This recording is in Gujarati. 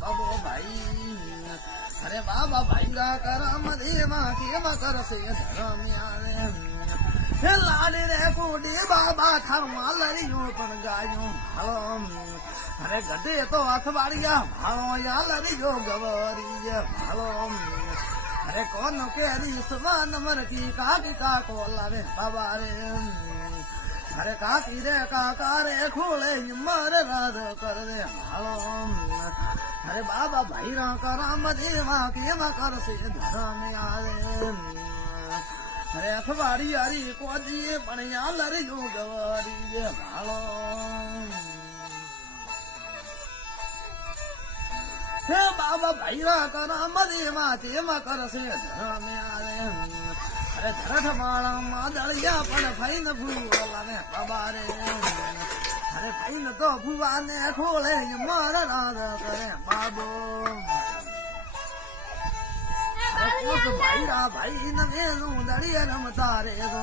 બાબો ભાઈ અરે બાબા ભાઈંગા કરમ દેવા કેમ કરશે ધરમ્યા હે લાડી રે કોડી બાબા ખાવા લરિયો પણ ગાયો ભાળો અરે ગઢે તો અથવાડિયા ભાળો યા લરિયો ગવરી ભાળો અરે કોનો કેરી સવાન મરકી કાકી કાકો લાવે બાબા રે અરે કાકી રે કાકા રે ખોલે મર રાધ કર દે ભાળો અરે બાબા ભાઈ રા કરામ દેવા કેમ કરશે ધરમ્યા રે અરે અથવાડી હરી કોજીએ પણ યા લરિયો ગવરી ભાળો હે બાબા ભાઈરા કરામ દેવા તેમાં કરશે ધરમ્યા રે અરે ધરઠ માળા માદળિયા પણ ફઈને ભૂલા ને બાબા રે અરે ફઈને તો ભુવાને ખોળે મર રાધ કરે બાબો ભાઈરા ભાઈ ને મેલું દળિયા રમતા રે તો